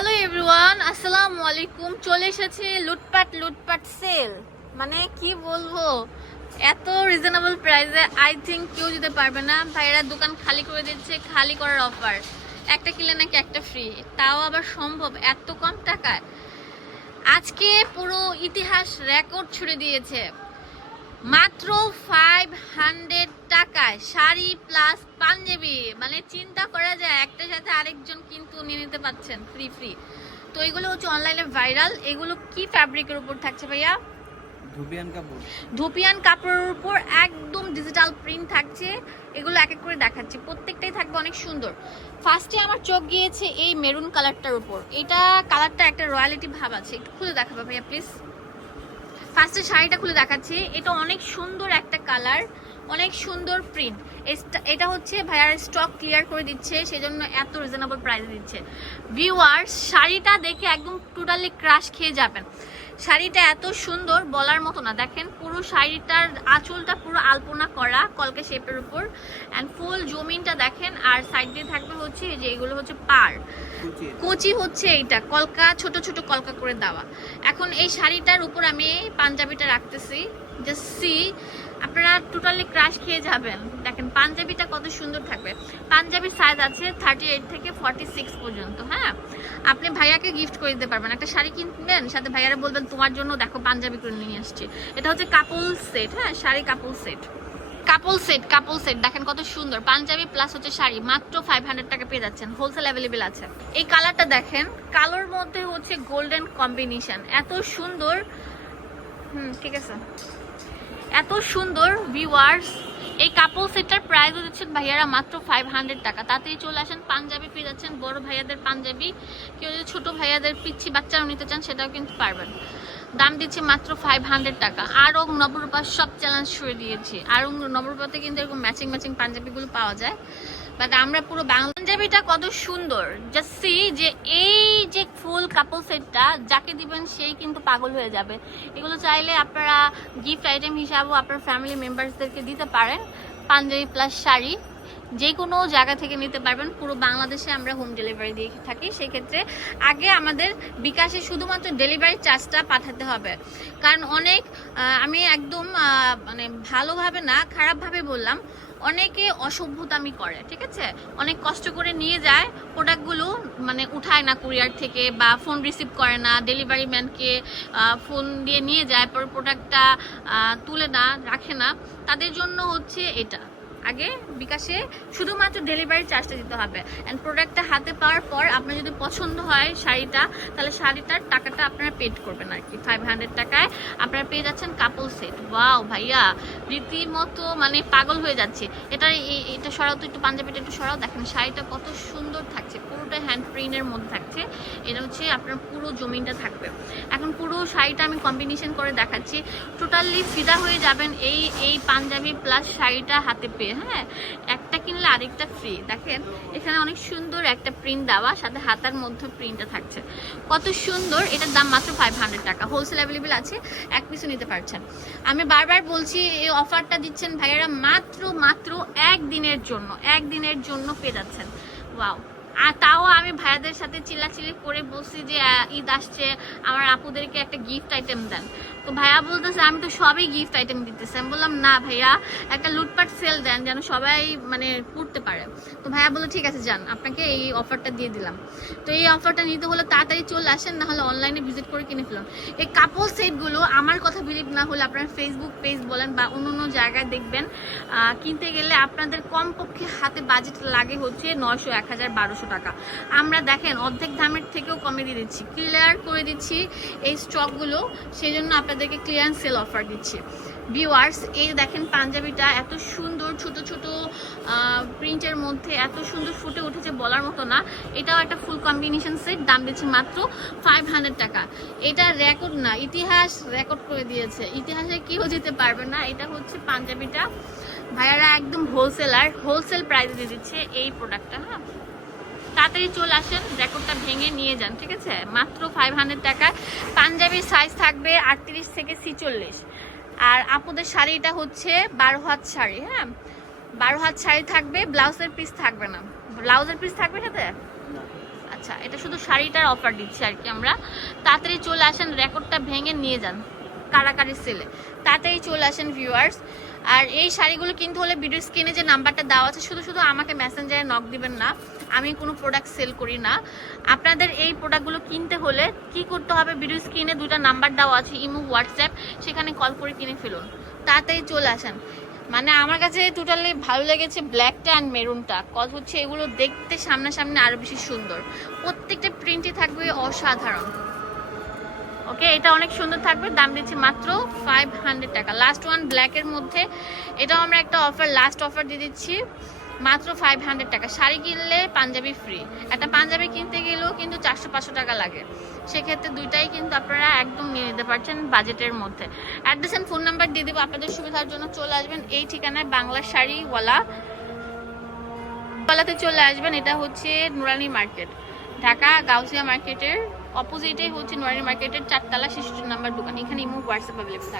Hello everyone, আসসালামু আলাইকুম। চলে এসেছে লুটপাট লুটপাট সেল। মানে কি বলব? এত রিজনেবল প্রাইসে আই থিঙ্ক কেউ দিতে পারবে না। ভাইরা দোকান খালি করে দিচ্ছে, খালি করার অফার একটা কিনলে নাকি একটা ফ্রি তাও আবার সম্ভব এত কম টাকায়। আজকে পুরো ইতিহাস রেকর্ড ছুড়ে দিয়েছে। মাত্র ফাইভ হান্ড্রেড টাকায় শাড়ি প্লাস পাঞ্জাবি মানে চিন্তা করা যায় একটার সাথে আরেকজন কিন্তু নিয়ে নিতে পাচ্ছেন ফ্রি ফ্রি তো এগুলো হচ্ছে অনলাইনে ভাইরাল এগুলো কি ফ্যাব্রিকের উপর থাকছে ভাইয়া? ধুবিয়ান কাপড়। ধুপিয়ান কাপড়ের উপর একদম ডিজিটাল প্রিন্ট থাকছে এগুলো এক এক করে দেখাচ্ছি প্রত্যেকটাই থাকবে অনেক সুন্দর। ফার্স্টে আমার চোখ গিয়েছে এই মেরুন কালারটার উপর। এটা কালারটা একটা রয়্যালিটি ভাব আছে একটু খুলে দেখাবে ভাইয়া প্লিজ ফার্স্টে শাড়িটা খুলে দেখাচ্ছি এটা অনেক সুন্দর একটা কালার অনেক সুন্দর প্রিন্ট এটা হচ্ছে ভাইয়ার স্টক ক্লিয়ার করে দিচ্ছে সেজন্য এত রিজনেবল প্রাইস দিচ্ছে। ভিউয়ার্স শাড়িটা দেখে একদম টোটালি ক্রাশ খেয়ে যাবেন। শাড়িটা এত সুন্দর বলার মতো না। দেখেন পুরো শাড়িটার আঁচলটা পুরো আলপনা করা কলকে শেপের উপর। অ্যান্ড ফুল জমিনটা দেখেন আর সাইড দিয়ে থাকবে হচ্ছে এই যে এগুলো হচ্ছে পার কুচি। কুচি হচ্ছে এইটা কলকা ছোট ছোট কলকা করে দেওয়া। এখন এই শাড়িটার উপর আমি পাঞ্জাবিটা রাখতেছি। জাস্ট সি আপনারা টোটালি ক্রাশ খেয়ে যাবেন। দেখেন, পাঞ্জাবিটা কত সুন্দর থাকবে। পাঞ্জাবির সাইজ আছে থার্টি এইট থেকে ফর্টি সিক্স পর্যন্ত হ্যাঁ? আপনি ভাইয়াকে গিফট করে দিতে পারবেন। একটা শাড়ি কিনবেন, সাথে ভাইয়ারা বলবেন, তোমার জন্য দেখো পাঞ্জাবি করে নিয়ে আসছি। এটা হচ্ছে কাপল সেট হ্যাঁ? Sari couple set couple set couple set দেখেন কত সুন্দর। পাঞ্জাবি প্লাস হচ্ছে শাড়ি। মাত্র ফাইভ হান্ড্রেড টাকা পেয়ে যাচ্ছেন। হোলসেল অ্যাভেলেবেল আছে। এই কালারটা দেখেন কালোর মধ্যে হচ্ছে গোল্ডেন কম্বিনেশন এত সুন্দর। হুম, ঠিক আছে। এত সুন্দর ভিউয়ার্স এই কাপল সেটটার প্রাইস দিচ্ছেন ভাইয়ারা মাত্র ফাইভ হান্ড্রেড টাকা। তাতেই চলে আসেন পাঞ্জাবি পেয়ে যাচ্ছেন বড় ভাইয়াদের পাঞ্জাবি। কেউ যদি ছোটো ভাইয়াদের পিচ্ছি বাচ্চারাও নিতে চান, সেটাও কিন্তু পারবেন। দাম দিচ্ছে মাত্র ফাইভ হান্ড্রেড টাকা। আরও নবরূপা সব চ্যালেঞ্জ ছুড়ে দিয়েছি। আরও নবরূপাতে কিন্তু এরকম ম্যাচিং ম্যাচিং পাঞ্জাবিগুলো পাওয়া যায়। বাট আমরা পুরো বাংলা কত সুন্দর। জাস্ট যে এই যে ফুল কাপল সেটটা যাকে দিবেন সেই কিন্তু পাগল হয়ে যাবে। এগুলো চাইলে আপনারা গিফট আইটেম হিসাবেও আপনার ফ্যামিলি মেম্বার্সদেরকে দিতে পারেন। পাঞ্জাবি প্লাস শাড়ি। যে কোনো জায়গা থেকে নিতে পারবেন। পুরো বাংলাদেশে আমরা হোম ডেলিভারি দিয়ে থাকি। সেই ক্ষেত্রে আগে আমাদের বিকাশে শুধুমাত্র ডেলিভারি চার্জটা পাঠাতে হবে। কারণ অনেক আমি একদম মানে ভালোভাবে না, খারাপভাবে বললাম, অনেকে অসভ্যতামি করে, ঠিক আছে? অনেক কষ্ট করে নিয়ে যায় প্রোডাক্টগুলো মানে উঠায় না কুরিয়ার থেকে বা ফোন রিসিভ করে না ডেলিভারি ম্যানকে ফোন দিয়ে নিয়ে যায়, পর প্রোডাক্টটা তুলে না, রাখে না। তাদের জন্য হচ্ছে এটা। আগে বিকাশে শুধুমাত্র ডেলিভারি চার্জটা দিতে হবে। অ্যান্ড প্রোডাক্টটা হাতে পাওয়ার পর আপনার যদি পছন্দ হয় শাড়িটা, তাহলে শাড়িটার টাকাটা আপনারা পেড করবেন আর কি ফাইভ হান্ড্রেড টাকায় আপনারা পেয়ে যাচ্ছেন কাপল সেট ওয়াও ভাইয়া, রীতিমতো মানে পাগল হয়ে যাচ্ছে। এটা এটা সরাও তো একটু পাঞ্জাবিটা একটু সরাও। দেখেন শাড়িটা কত সুন্দর থাকছে পুরোটা হ্যান্ড প্রিন্টের মধ্যে থাকছে। এটা হচ্ছে আপনার পুরো জমিনটা থাকবে। এখন পুরো শাড়িটা আমি কম্বিনেশন করে দেখাচ্ছি। টোটালি ফিদা হয়ে যাবেন এই এই পাঞ্জাবি প্লাস শাড়িটা হাতে পেয়ে হ্যাঁ? একটা কিনলে আরেকটা ফ্রি দেখেন, এখানে অনেক সুন্দর একটা প্রিন্ট দেওয়া, সাথে হাতার মধ্যে প্রিন্টটা থাকছে। কত সুন্দর, এটার দাম মাত্র ফাইভ হান্ড্রেড টাকা। হোলসেল অ্যাভেলেবেল আছে, এক পিসও নিতে পারছেন। আমি বারবার বলছি, এই অফারটা দিচ্ছেন ভাইয়েরা মাত্র মাত্র একদিনের জন্য একদিনের জন্য পেয়ে যাচ্ছেন। ওয়াও আর তাও আমি ভাইয়াদের সাথে চিল্লাচিল্লি করে বলছি যে ঈদ আসছে, আমার আপুদেরকে একটা গিফট আইটেম দেন। তো ভাইয়া বলতেছে, আমি তো সবই গিফট আইটেম দিতেছি। আমি বললাম, না ভাইয়া, একটা লুটপাট সেল দেন, যেন সবাই মানে পড়তে পারে। তো ভাইয়া বলল, ঠিক আছে, যান, আপনাকে এই অফারটা দিয়ে দিলাম। তো এই অফারটা নিতে হলে তাড়াতাড়ি চলে আসেন, না হলে অনলাইনে ভিজিট করে কিনে ফেলুন। এই কাপড় সেটগুলো আমার কথা বিলিভ না হলে আপনার ফেসবুক পেজ বলেন বা অন্য অন্য জায়গায় দেখবেন। কিনতে গেলে আপনাদের কমপক্ষে হাতে বাজেট লাগে হচ্ছে নয়শো, এক হাজার, বারোশো টাকা। আমরা দেখেন, অর্ধেক দামের থেকেও কমে দিয়ে দিচ্ছি। ক্লিয়ার করে দিচ্ছি এই স্টকগুলো সেই জন্য আপনাদেরকে ক্লিয়ারেন্স সেল অফার দিচ্ছি। ভিউয়ার্স এই দেখেন পাঞ্জাবিটা এত সুন্দর, ছোট ছোট প্রিন্টের মধ্যে এত সুন্দর ফুটে উঠেছে বলার মতো না। এটাও একটা ফুল কম্বিনেশন সেট দাম দিচ্ছে মাত্র ফাইভ টাকা। এটা রেকর্ড না, ইতিহাস রেকর্ড করে দিয়েছে। ইতিহাসে কেউ যেতে পারবে না। এটা হচ্ছে পাঞ্জাবিটা। ভাইয়ারা একদম হোলসেলার হোলসেল প্রাইসে দিয়ে দিচ্ছে এই প্রোডাক্টটা হ্যাঁ? তাড়াতাড়ি চলে আসেন রেকর্ডটা ভেঙে নিয়ে যান ঠিক আছে? মাত্র ফাইভ হান্ড্রেড টাকা পাঞ্জাবির সাইজ থাকবে আটত্রিশ থেকে ছিচল্লিশ। আর আপুদের শাড়িটা হচ্ছে বারো হাত শাড়ি হ্যাঁ? বারো হাত শাড়ি থাকবে ব্লাউজের পিস থাকবে না। ব্লাউজের পিস থাকবে সাথে? আচ্ছা এটা শুধু শাড়িটার অফার দিচ্ছি আর কি আমরা। তাড়াতাড়ি চলে আসেন রেকর্ডটা ভেঙে নিয়ে যান কারাকারি সেলে তাড়াতাড়ি চলে আসেন ভিউয়ার্স আর এই শাড়িগুলো কিনতে হলে ভিডিও স্ক্রিনে যে নাম্বারটা দেওয়া আছে, শুধু শুধু আমাকে মেসেঞ্জারে নক দিবেন না। আমি কোনো প্রোডাক্ট সেল করি না। আপনাদের এই প্রোডাক্টগুলো কিনতে হলে কি করতে হবে? ভিডিও স্ক্রিনে দুটো নাম্বার দেওয়া আছে, ইমো, হোয়াটসঅ্যাপ, সেখানে কল করে কিনে ফেলুন। তাড়াতাড়ি চলে আসেন। মানে আমার কাছে টোটালি ভালো লেগেছে ব্ল্যাকটা অ্যান্ড মেরুনটা কথা হচ্ছে এগুলো দেখতে সামনাসামনি আরও বেশি সুন্দর। প্রত্যেকটা প্রিন্টই থাকবে অসাধারণ। ওকে, এটা অনেক সুন্দর থাকবে। দাম দিচ্ছি মাত্র ফাইভ হান্ড্রেড টাকা। লাস্ট ওয়ান ব্ল্যাকের মধ্যে। এটাও আমরা একটা অফার লাস্ট অফার দিয়ে দিচ্ছি। মাত্র ফাইভ হান্ড্রেড টাকা। শাড়ি কিনলে পাঞ্জাবি ফ্রি একটা পাঞ্জাবি কিনতে গেলেও কিন্তু চারশো পাঁচশো টাকা লাগে। সেক্ষেত্রে দুইটাই কিন্তু আপনারা একদম নিয়ে নিতে পারছেন বাজেটের মধ্যে। দ্য সেম ফোন নাম্বার দিয়ে দেবো আপনাদের সুবিধার জন্য। চলে আসবেন এই ঠিকানায়, বাংলা শাড়িওয়ালা ওয়ালাতে চলে আসবেন। এটা হচ্ছে নুরানি মার্কেট, ঢাকা গাউসিয়া মার্কেটের অপোজিটে হচ্ছে নোয়ারি মার্কেটের চারতলা শিশুটির নাম্বার দোকান। এখানে ইমো হোয়াটসঅ্যাপ থাকে।